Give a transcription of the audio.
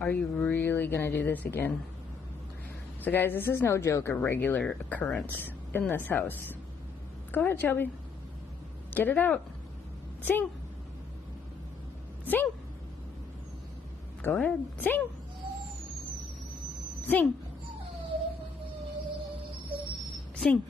Are you really gonna do this again? So guys, this is no joke, a regular occurrence in this house. Go ahead, Shelby. Get it out. Sing. Sing. Go ahead. Sing. Sing. Sing.